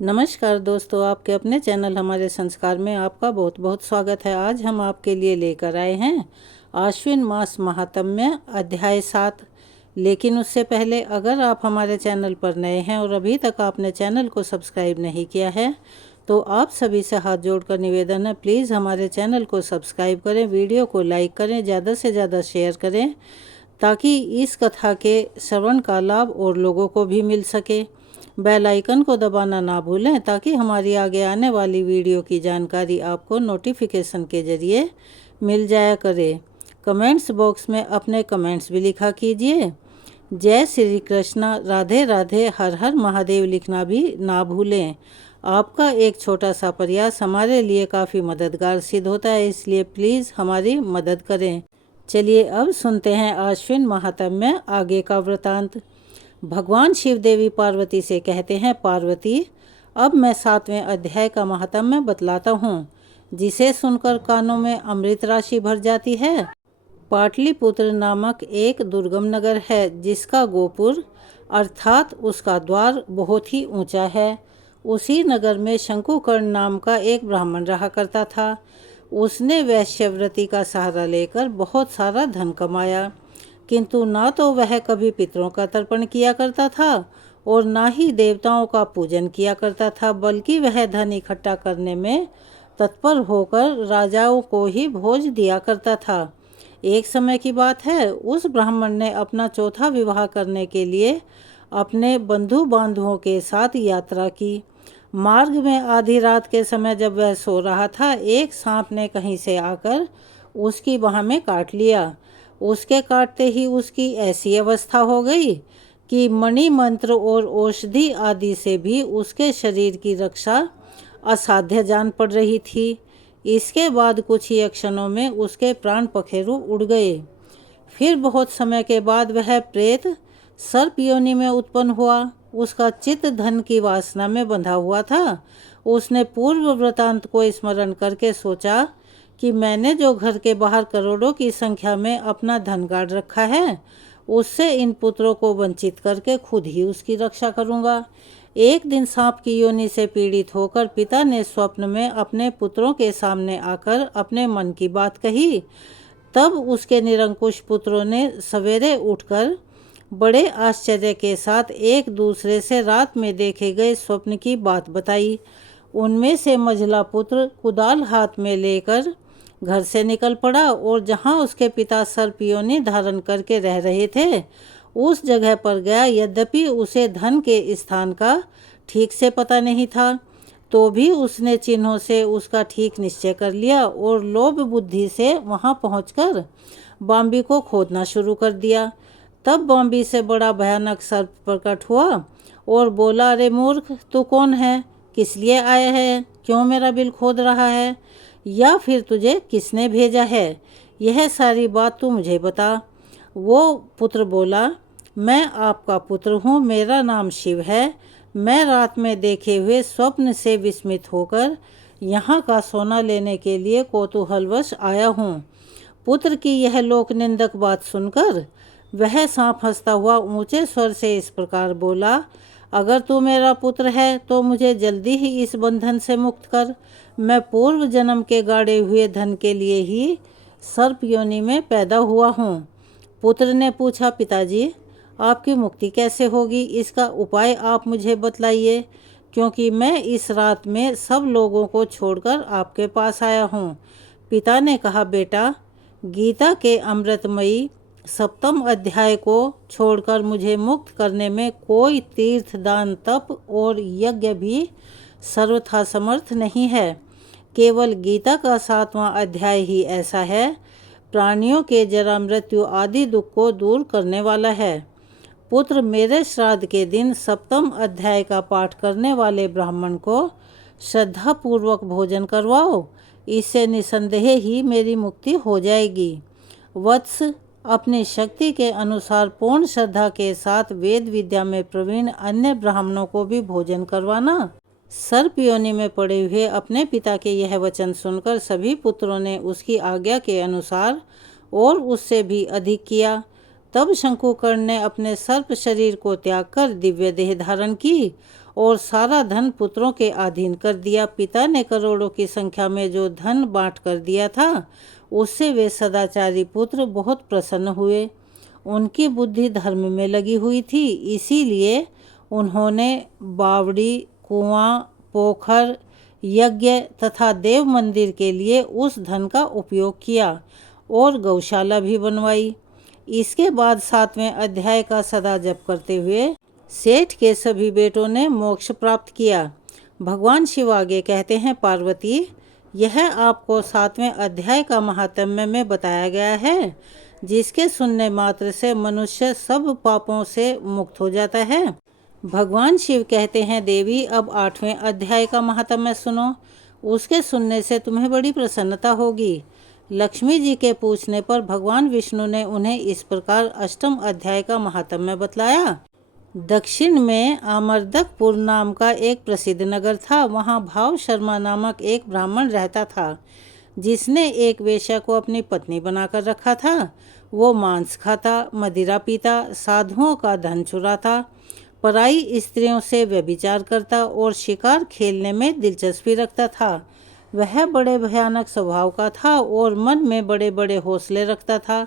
नमस्कार दोस्तों, आपके अपने चैनल हमारे संस्कार में आपका बहुत बहुत स्वागत है। आज हम आपके लिए लेकर आए हैं आश्विन मास महात्म्य अध्याय 7। लेकिन उससे पहले अगर आप हमारे चैनल पर नए हैं और अभी तक आपने चैनल को सब्सक्राइब नहीं किया है तो आप सभी से हाथ जोड़कर निवेदन है, प्लीज़ हमारे चैनल को सब्सक्राइब करें, वीडियो को लाइक करें, ज़्यादा से ज़्यादा शेयर करें ताकि इस कथा के श्रवण का लाभ और लोगों को भी मिल सके। बेल आइकन को दबाना ना भूलें ताकि हमारी आगे आने वाली वीडियो की जानकारी आपको नोटिफिकेशन के ज़रिए मिल जाया करे। कमेंट्स बॉक्स में अपने कमेंट्स भी लिखा कीजिए। जय श्री कृष्णा, राधे राधे, हर हर महादेव लिखना भी ना भूलें। आपका एक छोटा सा प्रयास हमारे लिए काफ़ी मददगार सिद्ध होता है, इसलिए प्लीज़ हमारी मदद करें। चलिए अब सुनते हैं आश्विन महात्म्य आगे का वृतांत। भगवान शिव देवी पार्वती से कहते हैं, पार्वती अब मैं 7वें अध्याय का महात्म्य बतलाता हूँ, जिसे सुनकर कानों में अमृत राशि भर जाती है। पाटलिपुत्र नामक एक दुर्गम नगर है जिसका गोपुर अर्थात उसका द्वार बहुत ही ऊंचा है। उसी नगर में शंकुकर्ण नाम का एक ब्राह्मण रहा करता था। उसने वैश्यव्रती का सहारा लेकर बहुत सारा धन कमाया, किंतु ना तो वह कभी पितरों का तर्पण किया करता था और ना ही देवताओं का पूजन किया करता था, बल्कि वह धन इकट्ठा करने में तत्पर होकर राजाओं को ही भोज दिया करता था। एक समय की बात है, उस ब्राह्मण ने अपना चौथा विवाह करने के लिए अपने बंधु बांधवों के साथ यात्रा की। मार्ग में आधी रात के समय जब वह सो रहा था, एक सांप ने कहीं से आकर उसकी बाह में काट लिया। उसके काटते ही उसकी ऐसी अवस्था हो गई कि मणि मंत्र और औषधि आदि से भी उसके शरीर की रक्षा असाध्य जान पड़ रही थी। इसके बाद कुछ ही क्षणों में उसके प्राण पखेरु उड़ गए। फिर बहुत समय के बाद वह प्रेत सर्प योनि में उत्पन्न हुआ। उसका चित्त धन की वासना में बंधा हुआ था। उसने पूर्व वृतांत को स्मरण करके सोचा कि मैंने जो घर के बाहर करोड़ों की संख्या में अपना धन गाड़ रखा है, उससे इन पुत्रों को वंचित करके खुद ही उसकी रक्षा करूंगा। एक दिन सांप की योनि से पीड़ित होकर पिता ने स्वप्न में अपने पुत्रों के सामने आकर अपने मन की बात कही। तब उसके निरंकुश पुत्रों ने सवेरे उठकर बड़े आश्चर्य के साथ एक दूसरे से रात में देखे गए स्वप्न की बात बताई। उनमें से मझला पुत्र कुदाल हाथ में लेकर घर से निकल पड़ा और जहाँ उसके पिता सर्प योनि धारण करके रह रहे थे उस जगह पर गया। यद्यपि उसे धन के स्थान का ठीक से पता नहीं था, तो भी उसने चिन्हों से उसका ठीक निश्चय कर लिया और लोभ बुद्धि से वहाँ पहुँचकर बाम्बी को खोदना शुरू कर दिया। तब बाम्बी से बड़ा भयानक सर्प प्रकट हुआ और बोला, अरे मूर्ख, तू कौन है, किस लिए आया है, क्यों मेरा बिल खोद रहा है, या फिर तुझे किसने भेजा है, यह सारी बात तू मुझे बता। वो पुत्र बोला, मैं आपका पुत्र हूँ, मेरा नाम शिव है। मैं रात में देखे हुए स्वप्न से विस्मित होकर यहाँ का सोना लेने के लिए कौतूहलवश आया हूँ। पुत्र की यह लोक निंदक बात सुनकर वह सांप हंसता हुआ ऊंचे स्वर से इस प्रकार बोला, अगर तू मेरा पुत्र है तो मुझे जल्दी ही इस बंधन से मुक्त कर। मैं पूर्व जन्म के गाड़े हुए धन के लिए ही सर्प योनि में पैदा हुआ हूँ। पुत्र ने पूछा, पिताजी आपकी मुक्ति कैसे होगी, इसका उपाय आप मुझे बतलाइए, क्योंकि मैं इस रात में सब लोगों को छोड़कर आपके पास आया हूँ। पिता ने कहा, बेटा गीता के अमृतमयी 7वें अध्याय को छोड़कर मुझे मुक्त करने में कोई तीर्थ, दान, तप और यज्ञ भी सर्वथा समर्थ नहीं है। केवल गीता का 7वां अध्याय ही ऐसा है, प्राणियों के जरा मृत्यु आदि दुख को दूर करने वाला है। पुत्र, मेरे श्राद्ध के दिन 7वें अध्याय का पाठ करने वाले ब्राह्मण को श्रद्धापूर्वक भोजन करवाओ, इससे निसंदेह ही मेरी मुक्ति हो जाएगी। वत्स, अपनी शक्ति के अनुसार पूर्ण श्रद्धा के साथ वेद विद्या में प्रवीण अन्य ब्राह्मणों को भी भोजन करवाना। सर्प योनि में पड़े हुए अपने पिता के यह वचन सुनकर सभी पुत्रों ने उसकी आज्ञा के अनुसार और उससे भी अधिक किया। तब शंकुकर्ण ने अपने सर्प शरीर को त्याग कर दिव्य देह धारण की और सारा धन पुत्रों के अधीन कर दिया। पिता ने करोड़ों की संख्या में जो धन बांट कर दिया था, उससे वे सदाचारी पुत्र बहुत प्रसन्न हुए। उनकी बुद्धि धर्म में लगी हुई थी, इसीलिए उन्होंने बावड़ी, कुआं, पोखर, यज्ञ तथा देव मंदिर के लिए उस धन का उपयोग किया और गौशाला भी बनवाई। इसके बाद 7वें अध्याय का सदा जप करते हुए सेठ के सभी बेटों ने मोक्ष प्राप्त किया। भगवान शिव आगे कहते हैं, पार्वती, यह आपको 7वें अध्याय का महात्म्य में बताया गया है, जिसके सुनने मात्र से मनुष्य सब पापों से मुक्त हो जाता है। भगवान शिव कहते हैं, देवी, अब 8वें अध्याय का महात्म्य सुनो। उसके सुनने से तुम्हें बड़ी प्रसन्नता होगी। लक्ष्मी जी के पूछने पर भगवान विष्णु ने उन्हें इस प्रकार 8वें अध्याय का महात्म्य बतलाया। दक्षिण में अमरदकपुर नाम का एक प्रसिद्ध नगर था। वहाँ भाव शर्मा नामक एक ब्राह्मण रहता था, जिसने एक वेश्या को अपनी पत्नी बनाकर रखा था। वो मांस खाता, मदिरा पीता, साधुओं का धन चुराता, पराई स्त्रियों से व्यभिचार करता और शिकार खेलने में दिलचस्पी रखता था। वह बड़े भयानक स्वभाव का था और मन में बड़े बड़े हौसले रखता था।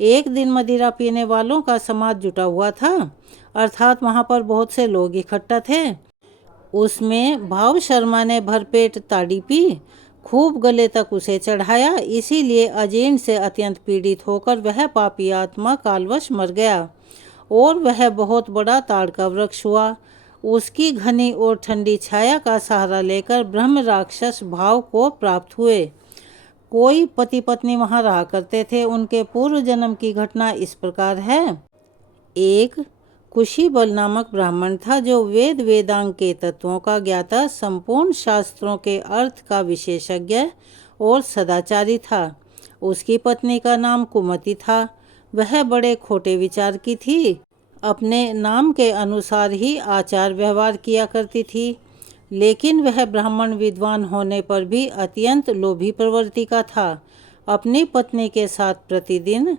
एक दिन मदिरा पीने वालों का समाज जुटा हुआ था, अर्थात वहाँ पर बहुत से लोग इकट्ठा थे। उसमें भाव शर्मा ने भरपेट ताड़ी पी, खूब गले तक उसे चढ़ाया। इसीलिए अजीर्ण से अत्यंत पीड़ित होकर वह पापी आत्मा कालवश मर गया और वह बहुत बड़ा ताड़ का वृक्ष हुआ। उसकी घनी और ठंडी छाया का सहारा लेकर ब्रह्म राक्षस भाव को प्राप्त हुए। कोई पति पत्नी वहाँ रहा करते थे। उनके पूर्व जन्म की घटना इस प्रकार है। एक कुशी बल नामक ब्राह्मण था, जो वेद वेदांग के तत्वों का ज्ञाता, संपूर्ण शास्त्रों के अर्थ का विशेषज्ञ और सदाचारी था। उसकी पत्नी का नाम कुमति था। वह बड़े खोटे विचार की थी, अपने नाम के अनुसार ही आचार व्यवहार किया करती थी। लेकिन वह ब्राह्मण विद्वान होने पर भी अत्यंत लोभी प्रवृत्ति का था। अपनी पत्नी के साथ प्रतिदिन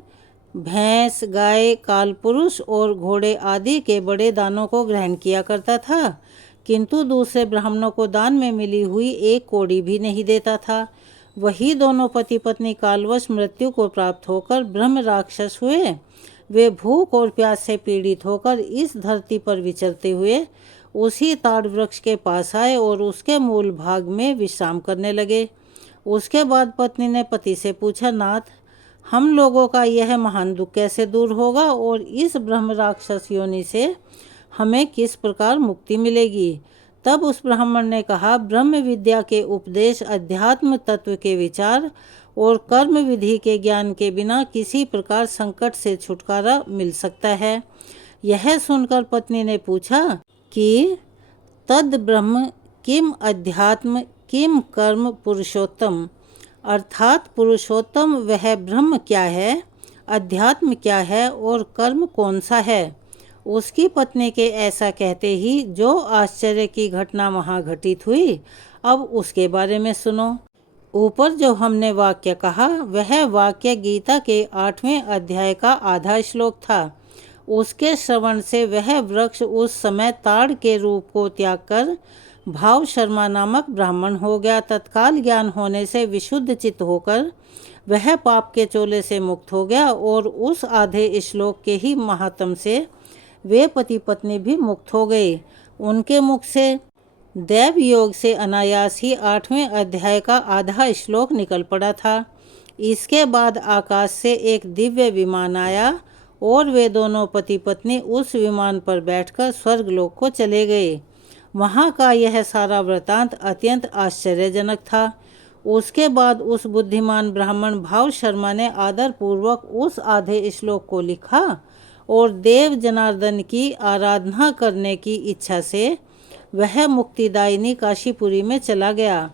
भैंस, गाय, कालपुरुष और घोड़े आदि के बड़े दानों को ग्रहण किया करता था, किंतु दूसरे ब्राह्मणों को दान में मिली हुई एक कौड़ी भी नहीं देता था। वही दोनों पति पत्नी कालवश मृत्यु को प्राप्त होकर ब्रह्म राक्षस हुए। वे भूख और प्यास से पीड़ित होकर इस धरती पर विचरते हुए उसी ताड़ वृक्ष के पास आए और उसके मूल भाग में विश्राम करने लगे। उसके बाद पत्नी ने पति से पूछा, नाथ, हम लोगों का यह महान दुख कैसे दूर होगा और इस ब्रह्म राक्षस योनि से हमें किस प्रकार मुक्ति मिलेगी? तब उस ब्राह्मण ने कहा, ब्रह्म विद्या के उपदेश, अध्यात्म तत्व के विचार और कर्म विधि के ज्ञान के बिना किसी प्रकार संकट से छुटकारा मिल सकता है। यह सुनकर पत्नी ने पूछा कि तद ब्रह्म किम अध्यात्म किम कर्म पुरुषोत्तम, अर्थात पुरुषोत्तम वह ब्रह्म क्या है, अध्यात्म क्या है और कर्म कौन सा है? उसकी पत्नी के ऐसा कहते ही जो आश्चर्य की घटना वहाँ घटित हुई, अब उसके बारे में सुनो। ऊपर जो हमने वाक्य कहा, वह वाक्य गीता के 8वें अध्याय का आधा श्लोक था। उसके श्रवण से वह वृक्ष उस समय ताड़ के रूप को त्याग कर भाव शर्मा नामक ब्राह्मण हो गया। तत्काल ज्ञान होने से विशुद्ध चित्त होकर वह पाप के चोले से मुक्त हो गया और उस आधे श्लोक के ही महात्म से वे पति पत्नी भी मुक्त हो गए। उनके मुख से दैव योग से अनायास ही 8वें अध्याय का आधा श्लोक निकल पड़ा था। इसके बाद आकाश से एक दिव्य विमान आया और वे दोनों पति पत्नी उस विमान पर बैठकर स्वर्गलोक को चले गए। वहाँ का यह सारा वृतांत अत्यंत आश्चर्यजनक था। उसके बाद उस बुद्धिमान ब्राह्मण भाव शर्मा ने आदर पूर्वक उस आधे श्लोक को लिखा और देव जनार्दन की आराधना करने की इच्छा से वह मुक्तिदायिनी काशीपुरी में चला गया।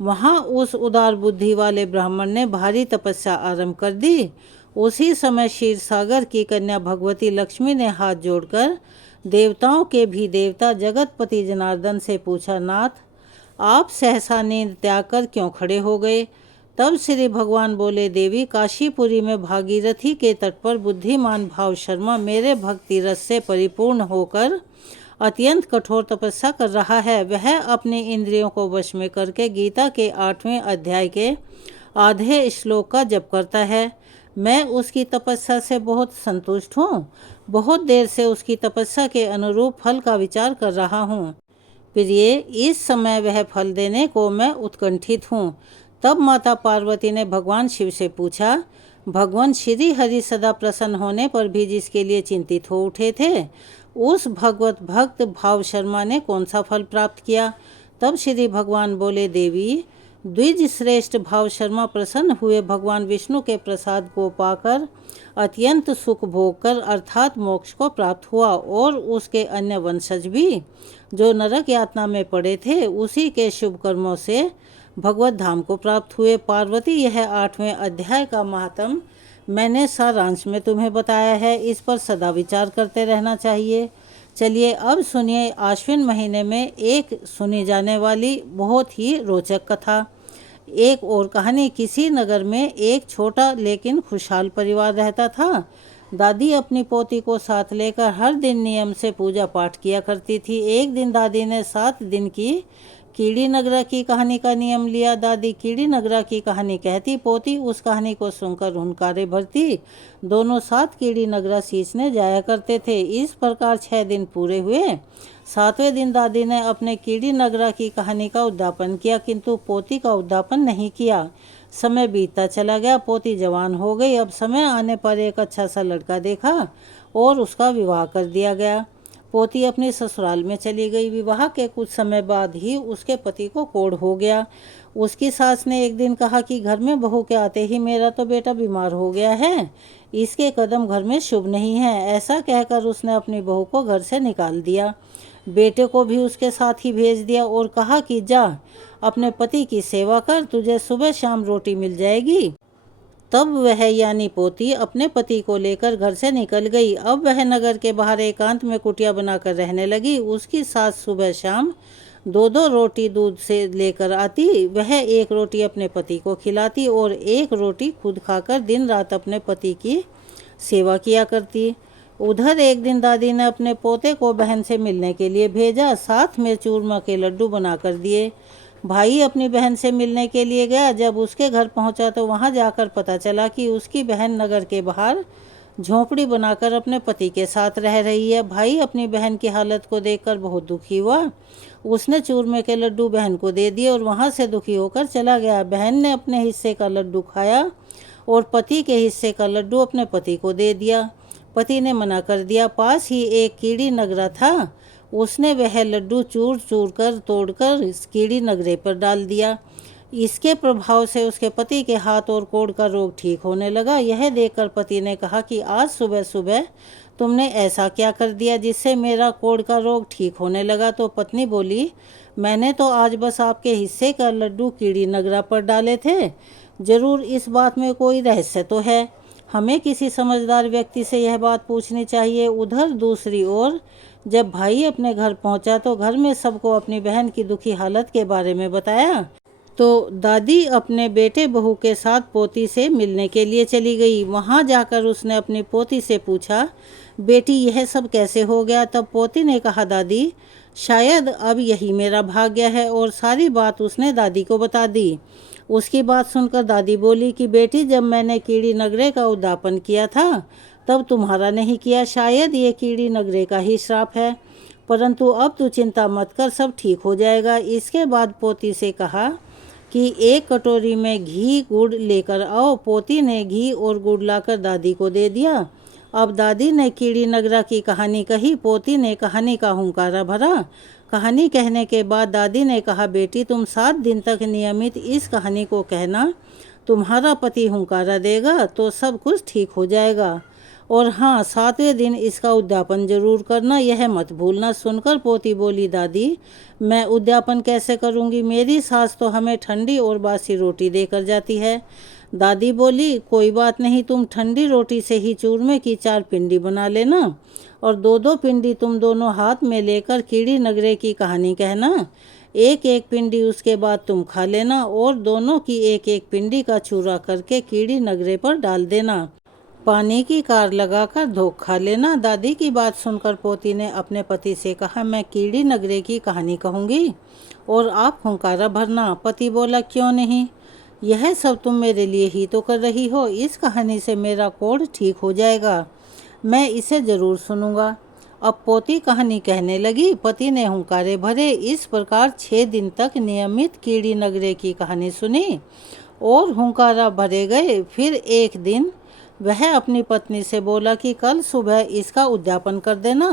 वहाँ उस उदार बुद्धि वाले ब्राह्मण ने भारी तपस्या आरंभ कर दी। उसी समय क्षीर सागर की कन्या भगवती लक्ष्मी ने हाथ जोड़कर देवताओं के भी देवता जगतपति जनार्दन से पूछा, नाथ, आप सहसा नींद त्याग कर क्यों खड़े हो गए? तब श्री भगवान बोले, देवी, काशीपुरी में भागीरथी के तट पर बुद्धिमान भाव शर्मा मेरे भक्ति रस से परिपूर्ण होकर अत्यंत कठोर तपस्या कर रहा है। वह अपनी इंद्रियों को वश में करके गीता के 8वें अध्याय के आधे श्लोक का जप करता है। मैं उसकी तपस्या से बहुत संतुष्ट हूँ। बहुत देर से उसकी तपस्या के अनुरूप फल का विचार कर रहा हूँ। प्रिय, इस समय वह फल देने को मैं उत्कंठित हूँ। तब माता पार्वती ने भगवान शिव से पूछा, भगवान श्री हरि सदा प्रसन्न होने पर भी जिसके लिए चिंतित हो उठे थे, उस भगवत भक्त भाव शर्मा ने कौन सा फल प्राप्त किया? तब श्री भगवान बोले, देवी, द्विज श्रेष्ठ भाव शर्मा प्रसन्न हुए भगवान विष्णु के प्रसाद को पाकर अत्यंत सुख भोग कर अर्थात मोक्ष को प्राप्त हुआ, और उसके अन्य वंशज भी जो नरक यातना में पड़े थे उसी के शुभ कर्मों से भगवत धाम को प्राप्त हुए। पार्वती, यह 8वें अध्याय का महात्म मैंने सारांश में तुम्हें बताया है। इस पर सदा विचार करते रहना चाहिए। चलिए अब सुनिए आश्विन महीने में एक सुनी जाने वाली बहुत ही रोचक कथा। एक और कहानी। किसी नगर में एक छोटा लेकिन खुशहाल परिवार रहता था। दादी अपनी पोती को साथ लेकर हर दिन नियम से पूजा पाठ किया करती थी। एक दिन दादी ने 7 दिन की कीड़ी नगरा की कहानी का नियम लिया। दादी कीड़ी नगरा की कहानी कहती, पोती उस कहानी को सुनकर हुनकारे भरती। दोनों 7 कीड़ी नगरा सींचने जाया करते थे। इस प्रकार 6 दिन पूरे हुए। 7वें दिन दादी ने अपने कीड़ी नगरा की कहानी का उद्यापन किया, किंतु पोती का उद्यापन नहीं किया। समय बीतता चला गया। पोती जवान हो गई। अब समय आने पर एक अच्छा सा लड़का देखा और उसका विवाह कर दिया गया। पोती अपनी ससुराल में चली गई। विवाह के कुछ समय बाद ही उसके पति को कोढ़ हो गया। उसकी सास ने एक दिन कहा कि घर में बहू के आते ही मेरा तो बेटा बीमार हो गया है, इसके कदम घर में शुभ नहीं है। ऐसा कहकर उसने अपनी बहू को घर से निकाल दिया। बेटे को भी उसके साथ ही भेज दिया और कहा कि जा अपने पति की सेवा कर, तुझे सुबह शाम रोटी मिल जाएगी। तब वह यानी पोती अपने पति को लेकर घर से निकल गई। अब वह नगर के बाहर एकांत में कुटिया बनाकर रहने लगी। उसकी सास सुबह शाम 2-2 रोटी दूध से लेकर आती। वह एक रोटी अपने पति को खिलाती और एक रोटी खुद खाकर दिन रात अपने पति की सेवा किया करती। उधर एक दिन दादी ने अपने पोते को बहन से मिलने के लिए भेजा। साथ में चूरमा के लड्डू बनाकर दिए। भाई अपनी बहन से मिलने के लिए गया। जब उसके घर पहुंचा तो वहां जाकर पता चला कि उसकी बहन नगर के बाहर झोंपड़ी बनाकर अपने पति के साथ रह रही है। भाई अपनी बहन की हालत को देखकर बहुत दुखी हुआ। उसने चूरमे के लड्डू बहन को दे दिए और वहां से दुखी होकर चला गया। बहन ने अपने हिस्से का लड्डू खाया और पति के हिस्से का लड्डू अपने पति को दे दिया। पति ने मना कर दिया। पास ही एक कीड़ी नगरा था। उसने वह लड्डू चूर चूर कर तोड़कर कीड़ी नगरे पर डाल दिया। इसके प्रभाव से उसके पति के हाथ और कोढ़ का रोग ठीक होने लगा। यह देखकर पति ने कहा कि आज सुबह सुबह तुमने ऐसा क्या कर दिया जिससे मेरा कोढ़ का रोग ठीक होने लगा? तो पत्नी बोली, मैंने तो आज बस आपके हिस्से का लड्डू कीड़ी नगरा पर डाले थे। जरूर इस बात में कोई रहस्य तो है। हमें किसी समझदार व्यक्ति से यह बात पूछनी चाहिए। उधर दूसरी ओर जब भाई अपने घर पहुंचा तो घर में सबको अपनी बहन की दुखी हालत के बारे में बताया। तो दादी अपने बेटे बहू के साथ पोती से मिलने के लिए चली गई। वहां जाकर उसने अपनी पोती से पूछा, बेटी यह सब कैसे हो गया? तब पोती ने कहा, दादी शायद अब यही मेरा भाग्य है, और सारी बात उसने दादी को बता दी। उसकी बात सुनकर दादी बोली कि बेटी, जब मैंने कीड़ी नगरे का उद्यापन किया था तब तुम्हारा नहीं किया। शायद ये कीड़ी नगरे का ही श्राप है, परंतु अब तू चिंता मत कर, सब ठीक हो जाएगा। इसके बाद पोती से कहा कि एक कटोरी में घी गुड़ लेकर आओ। पोती ने घी और गुड़ लाकर दादी को दे दिया। अब दादी ने कीड़ी नगरा की कहानी कही। पोती ने कहानी का हुंकारा भरा। कहानी कहने के बाद दादी ने कहा, बेटी तुम 7 दिन तक नियमित इस कहानी को कहना, तुम्हारा पति हुंकारा देगा तो सब कुछ ठीक हो जाएगा। और हाँ, 7वें दिन इसका उद्यापन जरूर करना, यह मत भूलना। सुनकर पोती बोली, दादी मैं उद्यापन कैसे करूँगी? मेरी सास तो हमें ठंडी और बासी रोटी देकर जाती है। दादी बोली, कोई बात नहीं, तुम ठंडी रोटी से ही चूरमे की 4 पिंडी बना लेना और 2-2 पिंडी तुम दोनों हाथ में लेकर कीड़ी नगरे की कहानी कहना। एक एक पिंडी उसके बाद तुम खा लेना और दोनों की एक एक पिंडी का चूरा करके कीड़ी नगरे पर डाल देना। पानी की कार लगाकर धोखा लेना। दादी की बात सुनकर पोती ने अपने पति से कहा, मैं कीड़ी नगरे की कहानी कहूँगी और आप हुंकारा भरना। पति बोला, क्यों नहीं, यह सब तुम मेरे लिए ही तो कर रही हो। इस कहानी से मेरा कोढ़ ठीक हो जाएगा, मैं इसे ज़रूर सुनूंगा। अब पोती कहानी कहने लगी। पति ने हुंकारे भरे। इस प्रकार 6 दिन तक नियमित कीड़ी नगरे की कहानी सुनी और हुंकारा भरे गए। फिर एक दिन वह अपनी पत्नी से बोला कि कल सुबह इसका उद्यापन कर देना।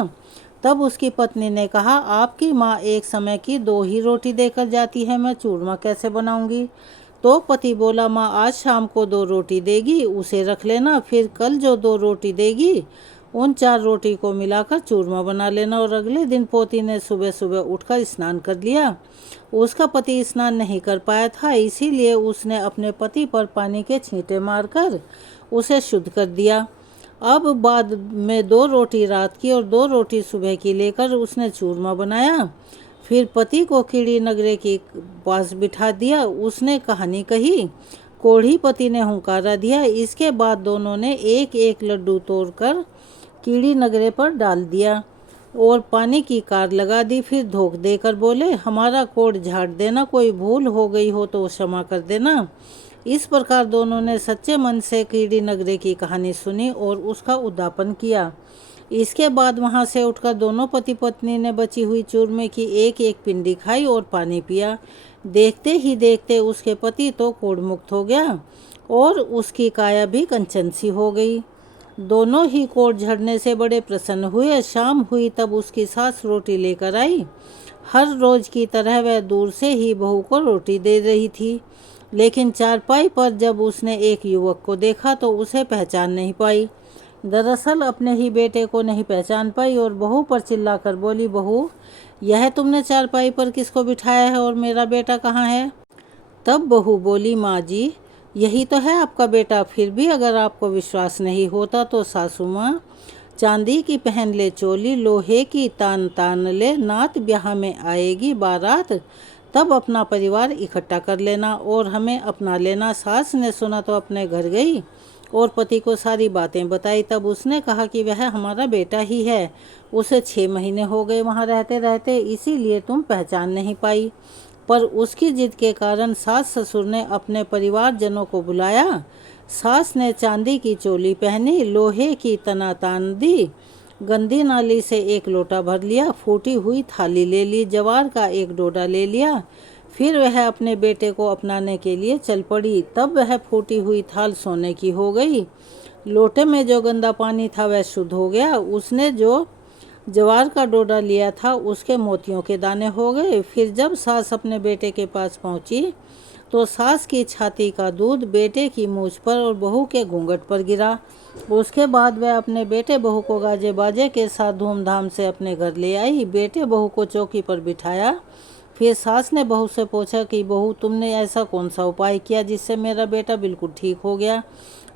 तब उसकी पत्नी ने कहा, आपकी माँ एक समय की 2 ही रोटी देकर जाती है, मैं चूरमा कैसे बनाऊंगी। तो पति बोला, माँ आज शाम को 2 रोटी देगी, उसे रख लेना। फिर कल जो 2 रोटी देगी उन 4 रोटी को मिलाकर चूरमा बना लेना। और अगले दिन पोती ने सुबह सुबह उठकर स्नान कर लिया। उसका पति स्नान नहीं कर पाया था, इसीलिए उसने अपने पति पर पानी के छींटे मारकर उसे शुद्ध कर दिया। अब बाद में 2 रोटी रात की और 2 रोटी सुबह की लेकर उसने चूरमा बनाया। फिर पति को कीड़ी नगरे के पास बिठा दिया। उसने कहानी कही, कोढ़ी पति ने हुंकारा दिया। इसके बाद दोनों ने एक एक लड्डू तोड़कर कीड़ी नगरे पर डाल दिया और पानी की कार लगा दी। फिर धोख देकर बोले, हमारा कोढ़ झाड़ देना, कोई भूल हो गई हो तो क्षमा कर देना। इस प्रकार दोनों ने सच्चे मन से कीड़ी नगरे की कहानी सुनी और उसका उद्यापन किया। इसके बाद वहां से उठकर दोनों पति पत्नी ने बची हुई चूरमे की एक एक पिंडी खाई और पानी पिया। देखते ही देखते उसके पति तो कोढ़ मुक्त हो गया और उसकी काया भी कंचन सी हो गई। दोनों ही कोढ़ झड़ने से बड़े प्रसन्न हुए। शाम हुई तब उसकी सास रोटी लेकर आई। हर रोज की तरह वह दूर से ही बहू को रोटी दे रही थी, लेकिन चारपाई पर जब उसने एक युवक को देखा तो उसे पहचान नहीं पाई। दरअसल अपने ही बेटे को नहीं पहचान पाई और बहू पर चिल्लाकर बोली, बहू यह तुमने चारपाई पर किसको बिठाया है और मेरा बेटा कहाँ है। तब बहू बोली, माँ जी यही तो है आपका बेटा। फिर भी अगर आपको विश्वास नहीं होता तो सासू माँ, चांदी की पहन ले चोली, लोहे की तान तान ले, नात ब्याह में आएगी बारात, तब अपना परिवार इकट्ठा कर लेना और हमें अपना लेना। सास ने सुना तो अपने घर गई और पति को सारी बातें बताई। तब उसने कहा कि वह हमारा बेटा ही है, उसे 6 महीने हो गए वहाँ रहते रहते, इसीलिए तुम पहचान नहीं पाई। पर उसकी जिद के कारण सास ससुर ने अपने परिवारजनों को बुलाया। सास ने चांदी की चोली पहनी, लोहे की तना तान दी, गंदी नाली से 1 लोटा भर लिया, फूटी हुई थाली ले ली, जवार का 1 डोडा ले लिया। फिर वह अपने बेटे को अपनाने के लिए चल पड़ी। तब वह फूटी हुई थाल सोने की हो गई। लोटे में जो गंदा पानी था वह शुद्ध हो गया। उसने जो जवार का डोडा लिया था उसके मोतियों के दाने हो गए। फिर जब सास अपने बेटे के पास पहुंची तो सास की छाती का दूध बेटे की मूछ पर और बहू के घूंघट पर गिरा। उसके बाद वह अपने बेटे बहू को गाजे बाजे के साथ धूमधाम से अपने घर ले आई। बेटे बहू को चौकी पर बिठाया। फिर सास ने बहू से पूछा कि बहू तुमने ऐसा कौन सा उपाय किया जिससे मेरा बेटा बिल्कुल ठीक हो गया।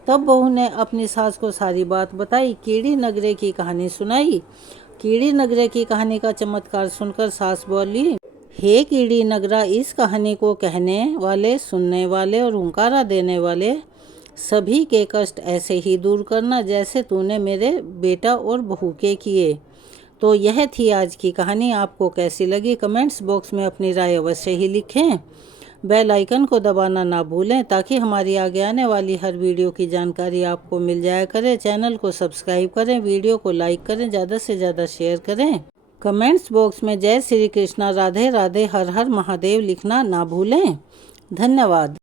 तब बहू ने अपनी सास को सारी बात बताई, कीड़ी नगरे की कहानी सुनाई। कीड़ी नगरे की कहानी का चमत्कार सुनकर सास बोली, हे कीड़ी नगरा, इस कहानी को कहने वाले, सुनने वाले और हुंकारा देने वाले सभी के कष्ट ऐसे ही दूर करना जैसे तूने मेरे बेटा और बहू के किए। तो यह थी आज की कहानी। आपको कैसी लगी कमेंट्स बॉक्स में अपनी राय अवश्य ही लिखें। बेल आइकन को दबाना ना भूलें ताकि हमारी आगे आने वाली हर वीडियो की जानकारी आपको मिल जाया करे। चैनल को सब्सक्राइब करें, वीडियो को लाइक करें, ज़्यादा से ज़्यादा शेयर करें। कमेंट्स बॉक्स में जय श्री कृष्णा, राधे राधे, हर हर महादेव लिखना ना भूलें। धन्यवाद।